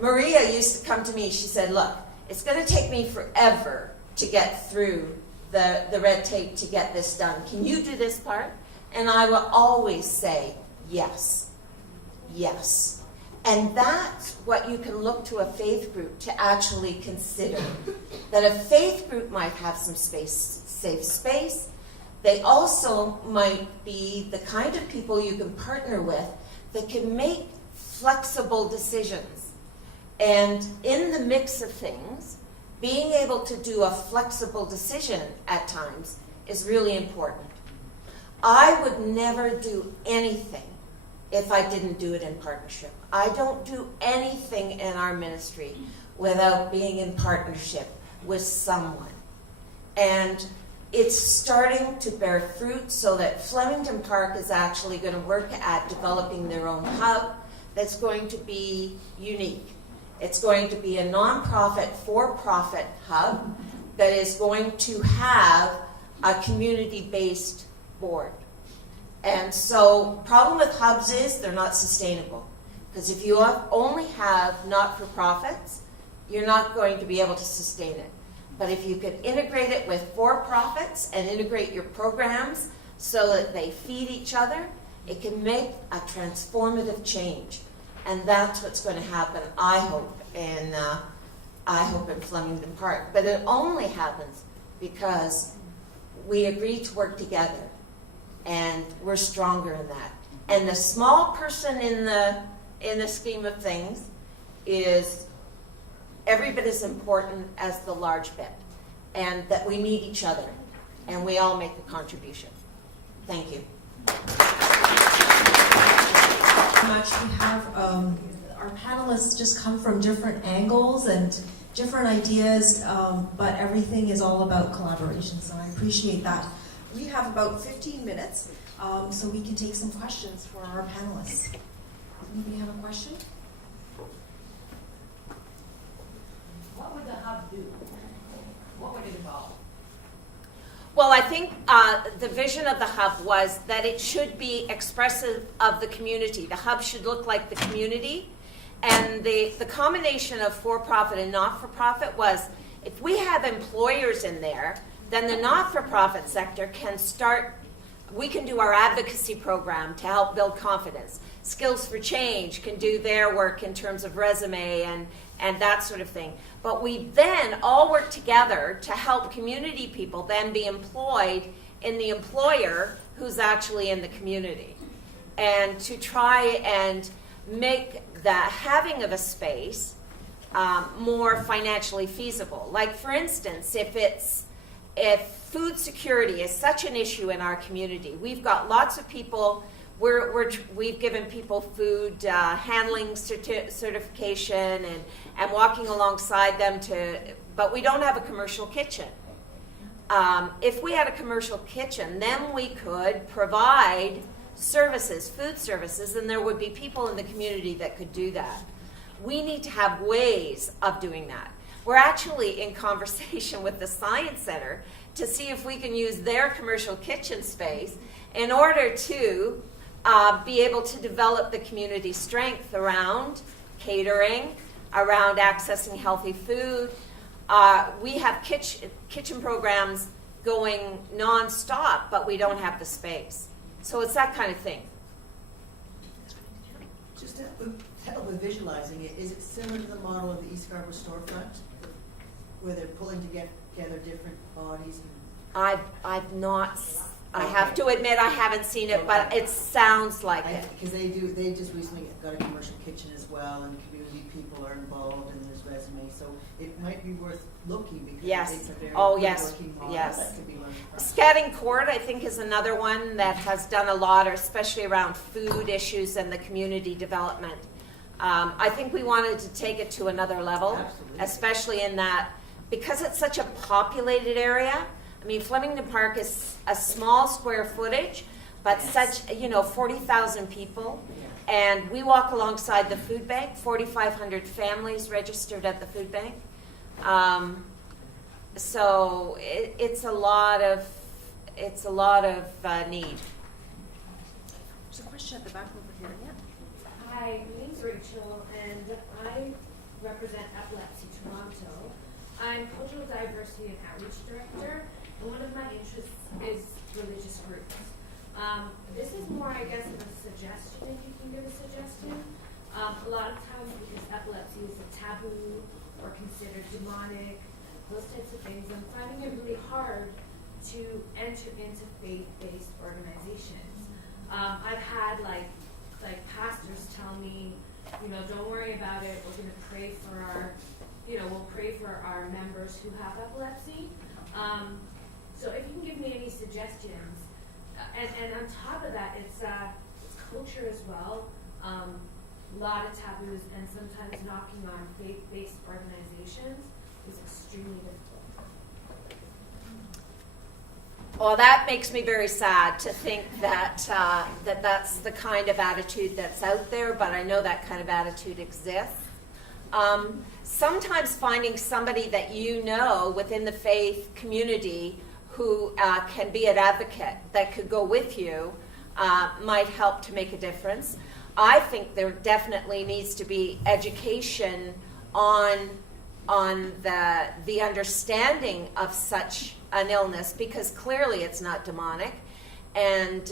Maria used to come to me. She said, look, it's going to take me forever to get through the red tape to get this done. Can you do this part? And I will always say yes, yes. And that's what you can look to a faith group to actually consider. That a faith group might have some space, safe space. They also might be the kind of people you can partner with that can make flexible decisions. And in the mix of things, being able to do a flexible decision at times is really important. I would never do anything if I didn't do it in partnership. I don't do anything in our ministry without being in partnership with someone. And it's starting to bear fruit so that Flemington Park is actually going to work at developing their own hub that's going to be unique. It's going to be a nonprofit, for-profit hub that is going to have a community-based board. And so, problem with hubs is they're not sustainable. Because if you only have not-for-profits, you're not going to be able to sustain it. But if you could integrate it with for-profits and integrate your programs so that they feed each other, it can make a transformative change. And that's what's going to happen, I hope, in I hope in Flemington Park. But it only happens because we agree to work together, and we're stronger in that. And the small person in the scheme of things is every bit as important as the large bit, and that we need each other, and we all make a contribution. Thank you. Much. We have our panelists just come from different angles and different ideas, but everything is all about collaboration, so I appreciate that. We have about 15 minutes, so we can take some questions for our panelists. Anybody have a question? What would the hub do? What would it involve? Well, I think the vision of the hub was that it should be expressive of the community. The hub should look like the community. And the combination of for-profit and not-for-profit was, if we have employers in there, then the not-for-profit sector can start, we can do our advocacy program to help build confidence. Skills for Change can do their work in terms of resume and that sort of thing. But we then all work together to help community people then be employed in the employer who's actually in the community. And to try and make the having of a space more financially feasible. Like, for instance, if food security is such an issue in our community, we've got lots of people, we've given people food handling certification and walking alongside them but we don't have a commercial kitchen. If we had a commercial kitchen, then we could provide services, food services, and there would be people in the community that could do that. We need to have ways of doing that. We're actually in conversation with the Science Center to see if we can use their commercial kitchen space in order to be able to develop the community strength around catering, around accessing healthy food. We have kitchen programs going non-stop, but we don't have the space. So it's that kind of thing. Just to help with visualizing it, is it similar to the model of the East Scarborough storefront, where they're pulling together different bodies? I've not, I have to admit I haven't seen it, but it sounds like it. Because they just recently got a commercial kitchen as well, and community people are involved, and there's resumes, so it might be worth looking, because Yes. it's a very Oh, good yes. working model Yes. that could be learned from. Scatting Court, I think, is another one that has done a lot, especially around food issues and the community development. I think we wanted to take it to another level, Absolutely. especially in that, because it's such a populated area. I mean, Flemington Park is a small square footage, but such, 40,000 people. And we walk alongside the food bank, 4,500 families registered at the food bank. So it's a lot of need. There's a question at the back over here. Yeah. Hi, my name's Rachel, and I represent Epilepsy Toronto. I'm Cultural Diversity and Outreach Director, and one of my interests is religious groups. This is more, I guess, of a suggestion, if you can give a suggestion. A lot of times, because epilepsy is a taboo or considered demonic, those types of things, I'm finding it really hard to enter into faith-based organizations. I've had like pastors tell me, don't worry about it. We're going to pray for we'll pray for our members who have epilepsy. So if you can give me any suggestions, and on top of that, it's culture as well. A lot of taboos, and sometimes knocking on faith-based organizations is extremely difficult. Well, that makes me very sad to think that that's the kind of attitude that's out there, but I know that kind of attitude exists. Sometimes finding somebody that within the faith community who can be an advocate that could go with you might help to make a difference. I think there definitely needs to be education on the understanding of such an illness, because clearly it's not demonic, and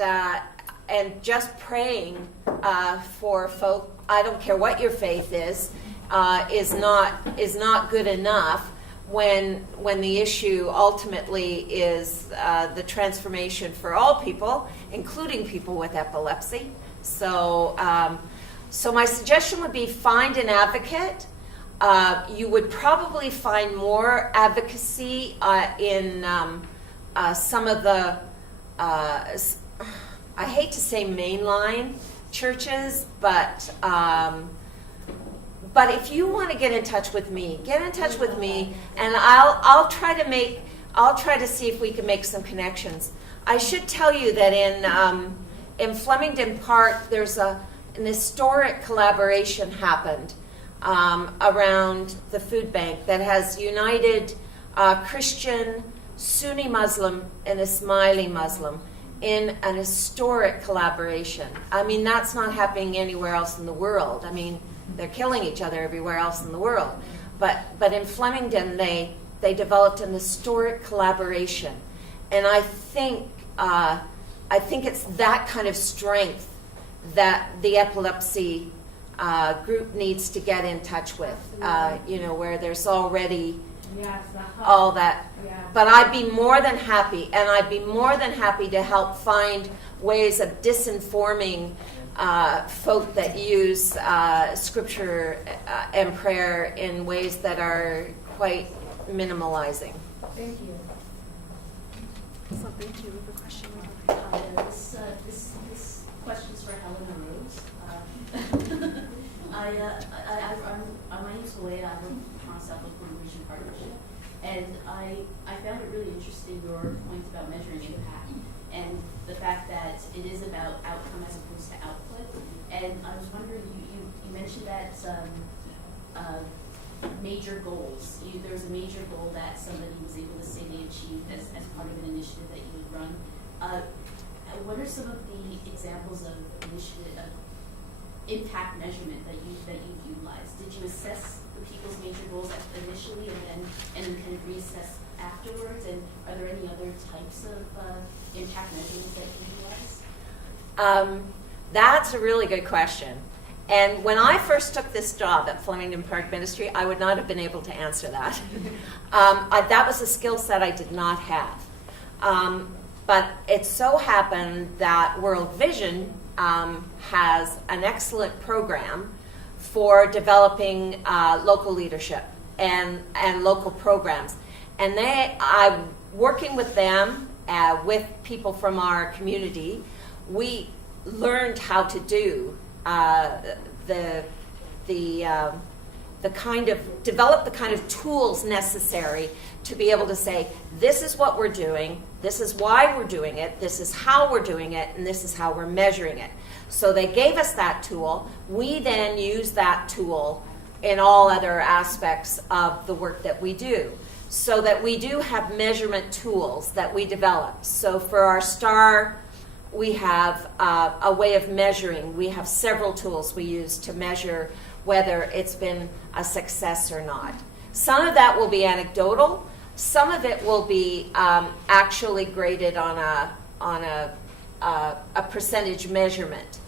just praying for folk. I don't care what your faith is. is not good enough when the issue ultimately is the transformation for all people, including people with epilepsy. So, so my suggestion would be find an advocate. You would probably find more advocacy in some of the, I hate to say mainline churches, but if you want to get in touch with me, and I'll try to see if we can make some connections. I should tell you that in Flemington Park, there's an historic collaboration happened around the food bank that has united Christian, Sunni Muslim, and Ismaili Muslim in an historic collaboration. I mean, that's not happening anywhere else in the world. I mean, they're killing each other everywhere else in the world. But in Flemington, they developed an historic collaboration. And I think it's that kind of strength that the epilepsy group needs to get in touch with, where there's already all that. Yeah. But I'd be more than happy, and I'd be more than happy to help find ways of disinforming folk that use scripture and prayer in ways that are quite minimalizing. Thank you. So thank you. We have a question. This question's for Helena Rose. My name's Hoya. I work for Toronto Coordination Partnership, and I found it really interesting your point about measuring impact and the fact that it is about outcome as opposed to output. And I was wondering, you mentioned that major goals. There was a major goal that somebody was able to say they achieved as part of an initiative that you would run. What are some of the examples of impact measurement that you've utilized? Did you assess the people's major goals initially and then kind of reassess afterwards? And are there any other types of impact measurements that you utilize? That's a really good question. And when I first took this job at Flemington Park Ministry, I would not have been able to answer that. That was a skill set I did not have. But it so happened that World Vision has an excellent program for developing local leadership and local programs. And I'm working with them, with people from our community. We learned how to do develop the kind of tools necessary to be able to say, this is what we're doing, this is why we're doing it, this is how we're doing it, and this is how we're measuring it. So they gave us that tool. We then use that tool in all other aspects of the work that we do, so that we do have measurement tools that we develop. So for our STAR, we have a way of measuring. We have several tools we use to measure whether it's been a success or not. Some of that will be anecdotal. Some of it will be actually graded on a percentage measement.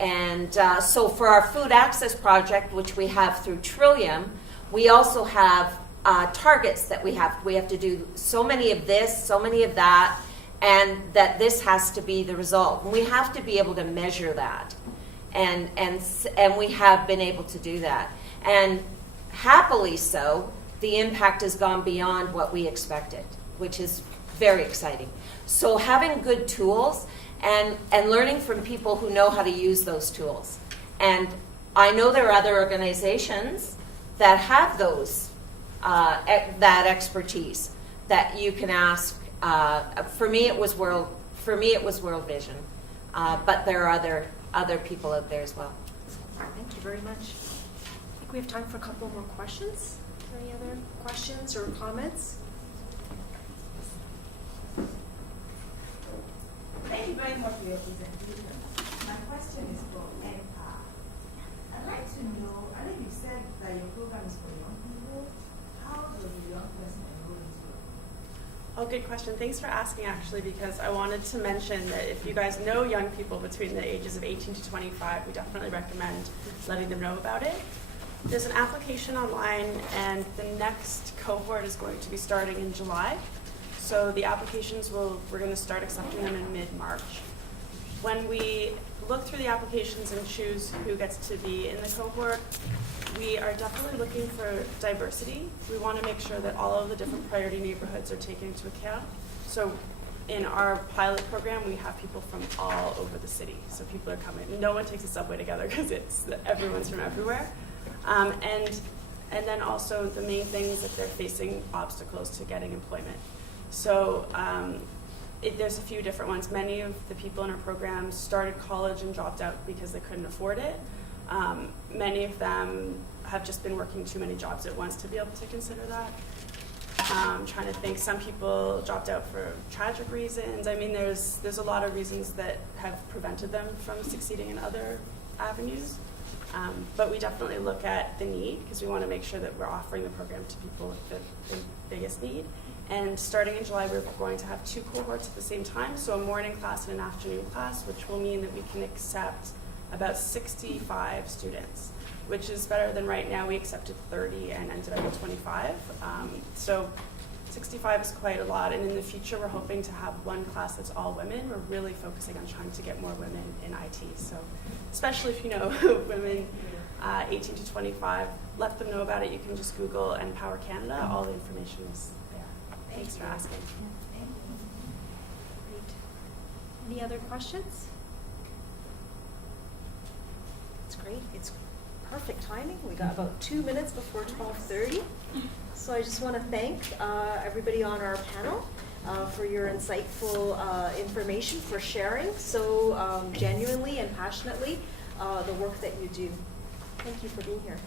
And so for our food access project, which we have through Trillium, we also have targets that we have. We have to do so many of this, so many of that, and that this has to be the result. And we have to be able to measure that. And we have been able to do that. And happily so, the impact has gone beyond what we expected, which is very exciting. So having good tools and learning from people who know how to use those tools. And I know there are other organizations that have those, that expertise that you can ask. For me, it was World Vision, but there are other people out there as well. Thank you very much. I think we have time for a couple more questions. Any other questions or comments? Thank you very much for your presentation. My question is for NPower. I'd like to know, I think you said that your program is for young people. How does a young person enroll into it? Oh, good question. Thanks for asking, actually, because I wanted to mention that if you guys know young people between the ages of 18 to 25, we definitely recommend letting them know about it. There's an application online, and the next cohort is going to be starting in July. So the applications we're going to start accepting them in mid-March. When we look through the applications and choose who gets to be in the cohort, we are definitely looking for diversity. We want to make sure that all of the different priority neighborhoods are taken into account. So in our pilot program, we have people from all over the city. So people are coming. No one takes a subway together because everyone's from everywhere. And then also the main thing is that they're facing obstacles to getting employment. So there's a few different ones. Many of the people in our program started college and dropped out because they couldn't afford it. Many of them have just been working too many jobs at once to be able to consider that. Trying to think, some people dropped out for tragic reasons. I mean, there's a lot of reasons that have prevented them from succeeding in other avenues. But we definitely look at the need because we want to make sure that we're offering the program to people with the biggest need. And starting in July, we're going to have 2 cohorts at the same time, so a morning class and an afternoon class, which will mean that we can accept about 65 students, which is better than right now. We accepted 30 and ended up with 25. So 65 is quite a lot, and in the future, we're hoping to have one class that's all women. We're really focusing on trying to get more women in IT. So especially if you know women 18 to 25, let them know about it. You can just Google NPower Canada. All the information is there. Thanks for asking. Great. Any other questions? It's great. It's perfect timing. We got about 2 minutes before 12:30. So I just want to thank everybody on our panel for your insightful information, for sharing so genuinely and passionately the work that you do. Thank you for being here.